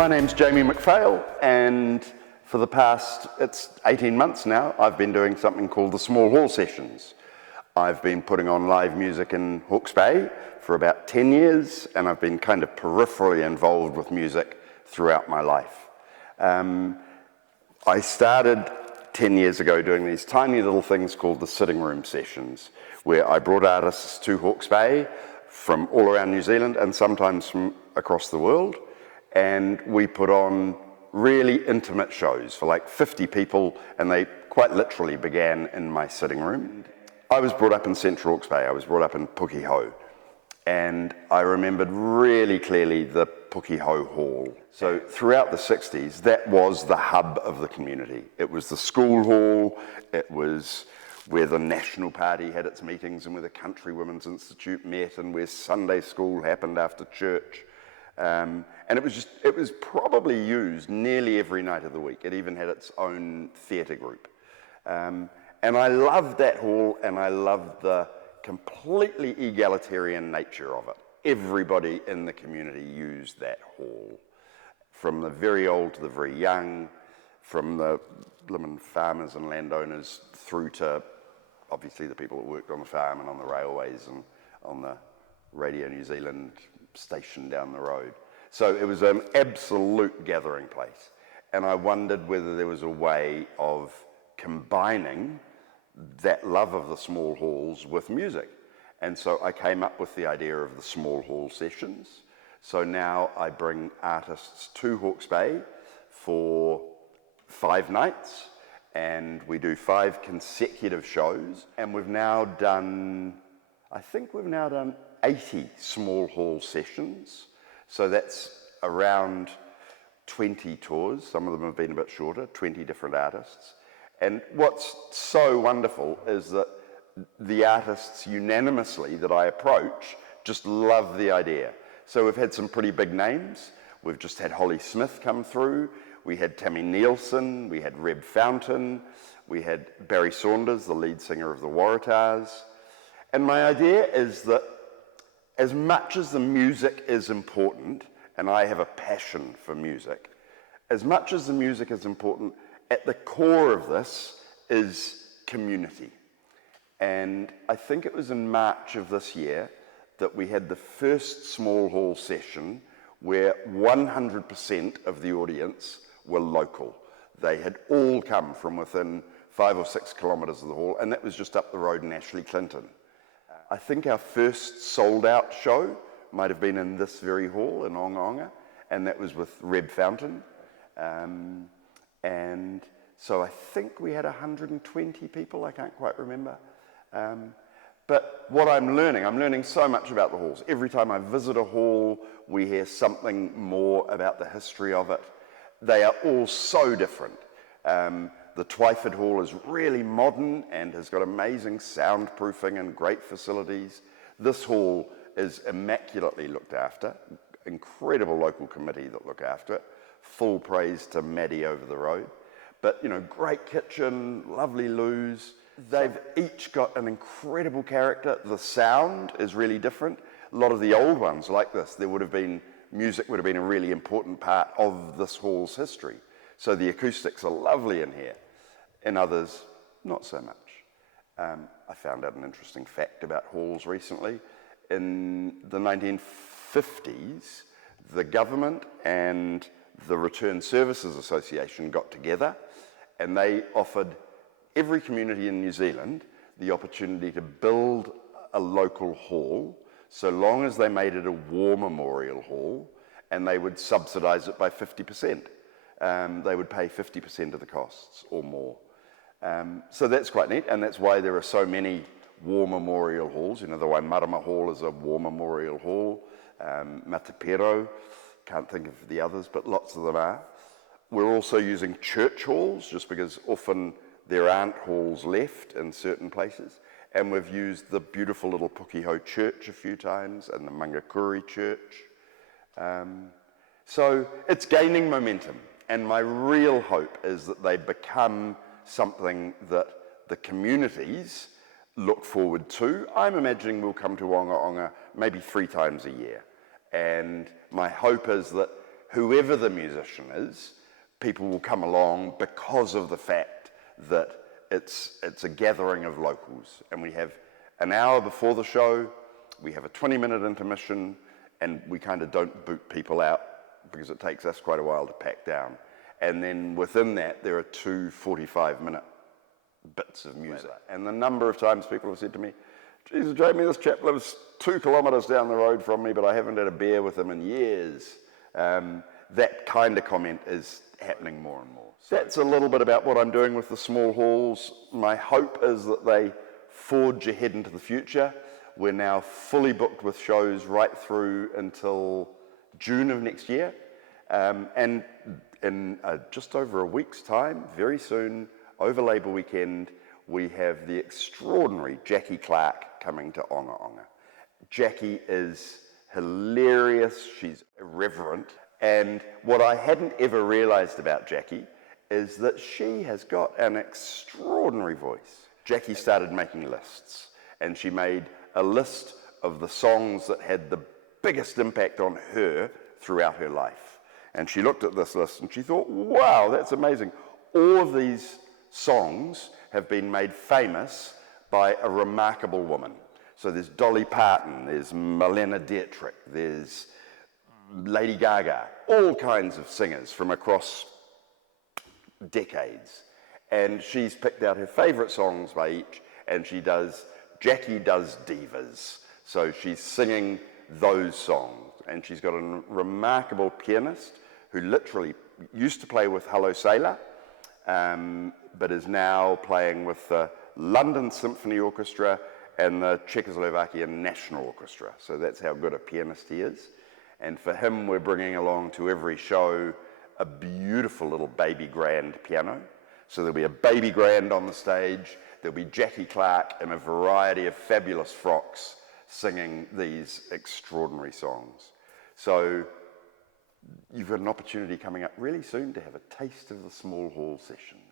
My name's Jamie Macphail, and for the past, it's 18 months now, I've been doing something called the Small Hall Sessions. I've been putting on live music in Hawke's Bay for about 10 years, and I've been kind of peripherally involved with music throughout my life. I started 10 years ago doing these tiny little things called the sitting room sessions, where I brought artists to Hawke's Bay from all around New Zealand and sometimes from across the world, and we put on really intimate shows for like 50 people, and they quite literally began in my sitting room. I was brought up in Central Hawke's Bay. I was brought up in Pukeho, and I remembered really clearly the Pukeho Hall. So throughout the 60s, that was the hub of the community. It was the school hall, it was where the National Party had its meetings and where the Country Women's Institute met and where Sunday school happened after church. And it was probably used nearly every night of the week. It even had its own theatre group. And I loved that hall, and I loved the completely egalitarian nature of it. Everybody in the community used that hall, from the very old to the very young, from the lemon farmers and landowners through to obviously the people that worked on the farm and on the railways and on the Radio New Zealand station down the road. So it was an absolute gathering place, and I wondered whether there was a way of combining that love of the small halls with music. And so I came up with the idea of the Small Hall Sessions. So now I bring artists to Hawke's Bay for 5 nights, and we do 5 consecutive shows, and we've now done 80 small hall sessions. So that's around 20 tours. Some of them have been a bit shorter, 20 different artists. And what's so wonderful is that the artists unanimously that I approach just love the idea. So we've had some pretty big names. We've just had Holly Smith come through. We had Tammy Nielsen. We had Reb Fountain. We had Barry Saunders, the lead singer of the Waratahs. And my idea is that as much as the music is important, and I have a passion for music, as much as the music is important, at the core of this is community. And I think it was in March of this year that we had the first small hall session where 100% of the audience were local. They had all come from within 5 or 6 kilometres of the hall, and that was just up the road in Ashley Clinton. I think our first sold-out show might have been in this very hall in Ongaonga, and that was with Reb Fountain. And so I think we had 120 people, I can't quite remember. But what I'm learning so much about the halls. Every time I visit a hall, we hear something more about the history of it. They are all so different. The Twyford Hall is really modern and has got amazing soundproofing and great facilities. This hall is immaculately looked after. Incredible local committee that look after it. Full praise to Maddie over the road. But, you know, great kitchen, lovely loos. They've each got an incredible character. The sound is really different. A lot of the old ones like this, music would have been a really important part of this hall's history. So the acoustics are lovely in here. In others, not so much. I found out an interesting fact about halls recently. In the 1950s, the government and the Return Services Association got together, and they offered every community in New Zealand the opportunity to build a local hall, so long as they made it a war memorial hall, and they would subsidise it by 50%. They would pay 50% of the costs or more. So that's quite neat, and that's why there are so many war memorial halls. You know, the Waimarama Hall is a war memorial hall. Matapero, can't think of the others, but lots of them are. We're also using church halls, just because often there aren't halls left in certain places. And we've used the beautiful little Pukeho Church a few times, and the Mangakuri Church. So it's gaining momentum. And my real hope is that they become something that the communities look forward to. I'm imagining we'll come to Ongaonga maybe 3 times a year. And my hope is that whoever the musician is, people will come along because of the fact that it's a gathering of locals. And we have an hour before the show, we have a 20-minute intermission, and we kind of don't boot people out because it takes us quite a while to pack down. And then within that, there are 2 45-minute bits of music. And the number of times people have said to me, Jesus, Jamie, this chap lives 2 kilometres down the road from me, but I haven't had a beer with him in years. That kind of comment is happening more and more. So that's a little bit about what I'm doing with the small halls. My hope is that they forge ahead into the future. We're now fully booked with shows right through until June of next year. And in just over a week's time, very soon, over Labour weekend, we have the extraordinary Jackie Clark coming to Onga Onga. Jackie is hilarious, she's irreverent, and what I hadn't ever realised about Jackie is that she has got an extraordinary voice. Jackie started making lists, and she made a list of the songs that had the biggest impact on her throughout her life. And she looked at this list and she thought, wow, that's amazing. All of these songs have been made famous by a remarkable woman. So there's Dolly Parton, there's Marlene Dietrich, there's Lady Gaga, all kinds of singers from across decades. And she's picked out her favourite songs by each, and Jackie does divas. So she's singing those songs. And she's got a remarkable pianist who literally used to play with Hello Sailor, but is now playing with the London Symphony Orchestra and the Czechoslovakian National Orchestra. So that's how good a pianist he is. And for him, we're bringing along to every show a beautiful little baby grand piano. So there'll be a baby grand on the stage, there'll be Jackie Clark in a variety of fabulous frocks singing these extraordinary songs. So you've got an opportunity coming up really soon to have a taste of the small hall sessions.